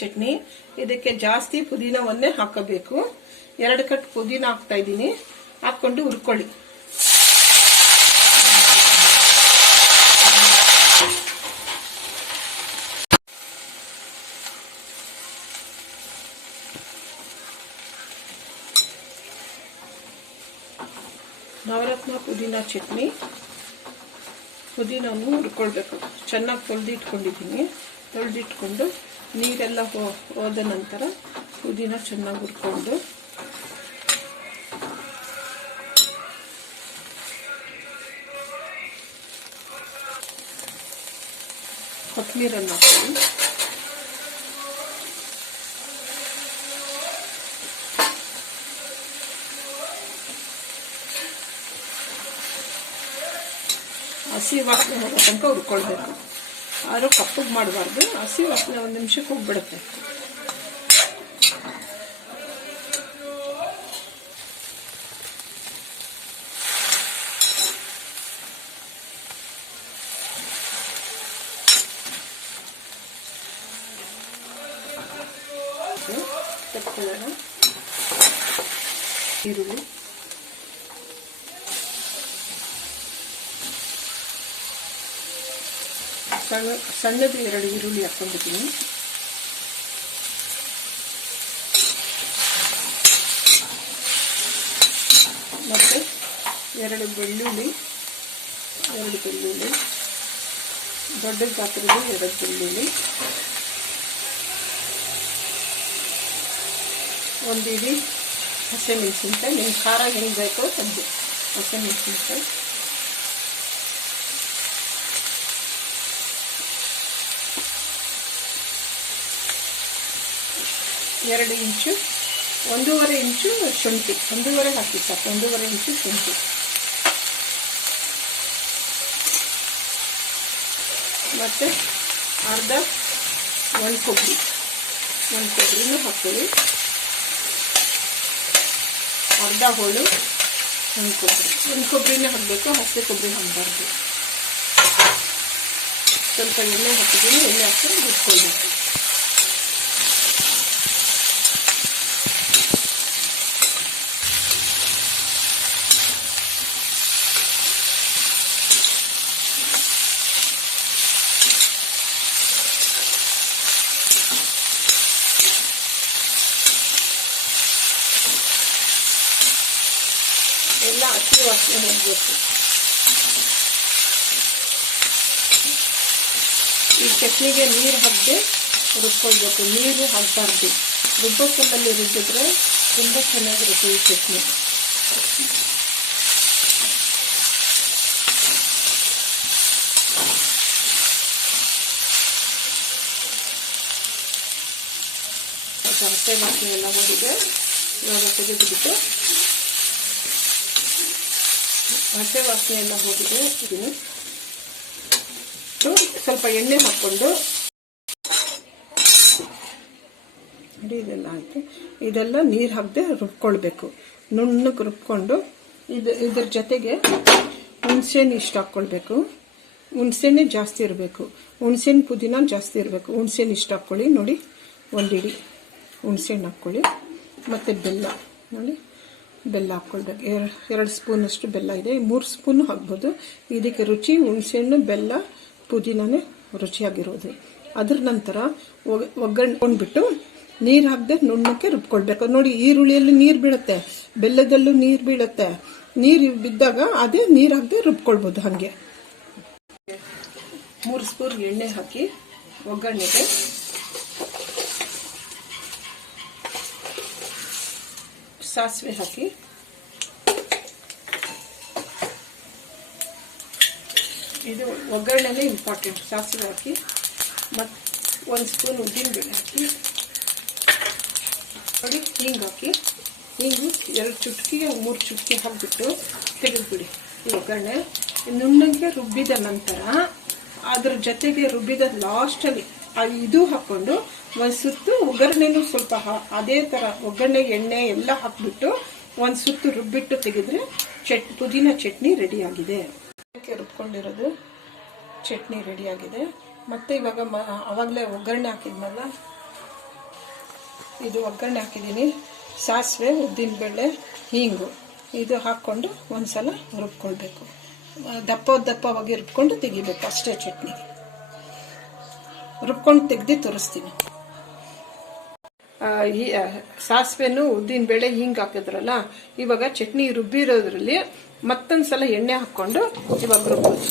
ಚಟ್ನಿ ಇದಕ್ಕೆ ಜಾಸ್ತಿ ಪುದೀನವನ್ನೇ ಹಾಕಬೇಕು. 2 ಕಟ್ ಪುದೀನ ಹಾಕ್ತಾ ಇದ್ದೀನಿ. ಹಾಕೊಂಡು ಹುರ್ಕೊಳ್ಳಿ. ನವರತ್ನ ಪುದೀನ ಚಟ್ನಿ. ಪುದೀನವನ್ನು ಹುರ್ಕೊಳ್ಬೇಕು. ಚೆನ್ನಾಗಿ ತೊಳೆದಿಟ್ಕೊಂಡಿದ್ದೀನಿ. ತೊಳೆದಿಟ್ಕೊಂಡು ನೀರೆಲ್ಲ ಹೋದ ನಂತರ ಪುದೀನ ಚೆನ್ನಾಗಿ ಹುರ್ಕೊಂಡು ಕೊತ್ತಂಬರಿಯನ್ನು ಹಾಕ್ತೀನಿ. ಹಸಿ ವಾಸನೆ ಹೋಗೋ ತನಕ ಹುರ್ಕೊಳ್ಬೇಕು. ಆದರೂ ಕಪ್ಪಗೆ ಮಾಡಬಾರ್ದು. ಹಸಿ ವಾಸನೆ 1 ನಿಮಿಷಕ್ಕೆ ಹೋಗ್ಬಿಡುತ್ತೆ. ಈರುಳ್ಳಿ, ಸಣ್ಣದು 2 ಈರುಳ್ಳಿ ಹಾಕೊಂಡಿದ್ದೀನಿ. ಮತ್ತೆ 2 ಬೆಳ್ಳುಳ್ಳಿ, ದೊಡ್ಡ ಗಾತ್ರದ 2 ಬೆಳ್ಳುಳ್ಳಿ, 1 ಇಡೀ ಹಸಿಮೆಣಸಿನ್ಕಾಯಿ. ನಿಮ್ಮ ಖಾರ ಹೆಂಗೆ ಬೇಕೋ ತಂದು ಹಸಿಮೆಣಸಿನ್ಕಾಯಿ, ಎರಡು ಇಂಚು 1.5 ಇಂಚು ಶುಂಠಿ. 1.5 ಹಾಕಿ ಸಾಕು. 1.5 ಇಂಚು ಶುಂಠಿ. ಮತ್ತು ಅರ್ಧ ಒಣ ಕೊಬ್ಬರಿನೂ ಹಾಕ್ತೀವಿ. ಅರ್ಧ ಹೋಳು ಒಣ ಕೊಬ್ಬರಿನೇ ಹಾಕಬೇಕು. ಹಸಿ ಕೊಬ್ಬರಿ ಹಾಕಬಾರ್ದು. ಸ್ವಲ್ಪ ಎಣ್ಣೆ ಹಾಕಿದ್ದೀನಿ. ಎಣ್ಣೆ ಹಾಕಿ ಹುರ್ಕೊಳ್ಬೇಕು. ಎಲ್ಲ ಹಸಿ ವಾಸನೆ ಹೋಗಬೇಕು. ಈ ಚಟ್ನಿಗೆ ನೀರು ಹಾಕದೆ ರುಬ್ಕೊಳ್ಬೇಕು. ನೀರು ಹಾಕಬಾರ್ದು. ರುಬ್ಬೋ ಕಲ್ಲಲ್ಲಿ ರುಬ್ಬಿದ್ರೆ ತುಂಬ ಚೆನ್ನಾಗಿರುತ್ತೆ ಈ ಚಟ್ನಿ. ಹಸೆ ವಾಸನೆ ಎಲ್ಲ ಹೋಗಿದೆ. ಇವಾಗ ತೆಗೆದುಬಿಟ್ಟು ಹಸೆ ವಾಸನೆ ಎಲ್ಲ ಹೋಗಿದೆ. ಇದನ್ನು ಸ್ವಲ್ಪ ಎಣ್ಣೆ ಹಾಕ್ಕೊಂಡು ನೋಡಿ, ಇದೆಲ್ಲ ಆಯಿತು. ಇದೆಲ್ಲ ನೀರು ಹಾಕದೆ ರುಬ್ಕೊಳ್ಬೇಕು. ನುಣ್ಣಗೆ ರುಬ್ಕೊಂಡು ಇದ್ರ ಜೊತೆಗೆ ಹುಣಸೆಹಣ್ಣು ಇಷ್ಟು ಹಾಕ್ಕೊಳ್ಬೇಕು. ಹುಣಸೆಹಣ್ಣೆ ಜಾಸ್ತಿ ಇರಬೇಕು. ಹುಣಸೆಹಣ್ಣು ಪುದೀನ ಜಾಸ್ತಿ ಇರಬೇಕು. ಹುಣಸೆಹಣ್ಣು ಇಷ್ಟು ಹಾಕ್ಕೊಳ್ಳಿ. ನೋಡಿ, 1 ಇಡೀ ಹುಣಸೆಹಣ್ಣು ಹಾಕ್ಕೊಳ್ಳಿ. ಮತ್ತು ಬೆಲ್ಲ ನೋಡಿ, ಬೆಲ್ಲ ಹಾಕ್ಕೊಳ್ಬೇಕು. 2 ಸ್ಪೂನಷ್ಟು ಬೆಲ್ಲ ಇದೆ. 3 ಸ್ಪೂನು ಹಾಕ್ಬೋದು. ಇದಕ್ಕೆ ರುಚಿ ಹುಣಸೆಹಣ್ಣು, ಬೆಲ್ಲ, ಪುದೀನನೇ ರುಚಿಯಾಗಿರೋದು. ಅದ್ರ ನಂತರ ಒಗ್ಗರಣೆ ಕೊಂಡ್ಬಿಟ್ಟು ನೀರು ಹಾಕದೆ ನುಣ್ಣಕ್ಕೆ ರುಬ್ಕೊಳ್ಬೇಕು. ನೋಡಿ, ಈರುಳ್ಳಿಯಲ್ಲಿ ನೀರು ಬೀಳುತ್ತೆ, ಬೆಲ್ಲದಲ್ಲೂ ನೀರು ಬೀಳುತ್ತೆ. ನೀರು ಬಿದ್ದಾಗ ಅದೇ ನೀರು ಹಾಕದೆ ರುಬ್ಕೊಳ್ಬೋದು. ಹಾಗೆ 3 ಸ್ಪೂನ್ ಎಣ್ಣೆ ಹಾಕಿ ಒಗ್ಗರಣೆಗೆ ಸಾಸಿವೆ ಹಾಕಿ, ಇದು ಒಗ್ಗರಣೆನೇ ಇಂಪಾರ್ಟೆಂಟ್. ಸಾಸಿವೆ ಹಾಕಿ ಮತ್ತು 1 ಸ್ಪೂನ್ ಉದ್ದಿನಬೇಳೆ ಹಾಕಿ ನೋಡಿ, ಹಿಂಗೆ ಹಾಕಿ, ಹಿಂಗು 2 ಚುಟ್ಕಿಗೆ 3 ಚುಟ್ಕಿ ಹಾಕಿಬಿಟ್ಟು ತೆಗೆದುಬಿಡಿ. ಈ ಒಗ್ಗರಣೆ ನುಣ್ಣಗೆ ರುಬ್ಬಿದ ನಂತರ ಅದ್ರ ಜೊತೆಗೆ ರುಬ್ಬಿದ ಲಾಸ್ಟಲ್ಲಿ ಇದು ಹಾಕ್ಕೊಂಡು ಒಂದು ಸುತ್ತು ಒಗ್ಗರಣೆನೂ ಸ್ವಲ್ಪ ಅದೇ ಥರ ಒಗ್ಗರಣೆ ಎಣ್ಣೆ ಎಲ್ಲ ಹಾಕಿಬಿಟ್ಟು ಒಂದು ಸುತ್ತು ರುಬ್ಬಿಟ್ಟು ತೆಗೆದ್ರೆ ಪುದೀನ ಚಟ್ನಿ ರೆಡಿಯಾಗಿದೆ. ರುಬ್ಕೊಂಡಿರೋದು ಚಟ್ನಿ ರೆಡಿಯಾಗಿದೆ. ಮತ್ತು ಇವಾಗ ಆವಾಗಲೇ ಒಗ್ಗರಣೆ ಹಾಕಿದ್ನಲ್ಲ ಇದು ಒಗ್ಗರಣೆ ಹಾಕಿದ್ದೀನಿ. ಸಾಸಿವೆ, ಉದ್ದಿನಬೇಳೆ, ಹೀಂಗು ಇದು ಹಾಕ್ಕೊಂಡು ಒಂದ್ಸಲ ರುಬ್ಕೊಳ್ಬೇಕು. ದಪ್ಪವಾಗಿ ರುಬ್ಕೊಂಡು ತೆಗಿಬೇಕು. ಅಷ್ಟೇ ಚಟ್ನಿ. ರುಬ್ಕೊಂಡು ತೆಗ್ದು ತೋರಿಸ್ತೀನಿ. ಈ ಸಾಸಿವೆನು ಉದ್ದಿನಬೇಳೆ ಹಿಂಗೆ ಹಾಕಿದ್ರಲ್ಲ, ಇವಾಗ ಚಟ್ನಿ ರುಬ್ಬಿರೋದ್ರಲ್ಲಿ ಮತ್ತೊಂದ್ಸಲ ಎಣ್ಣೆ ಹಾಕ್ಕೊಂಡು ಇವಾಗ ರುಬ್ಬೋದು.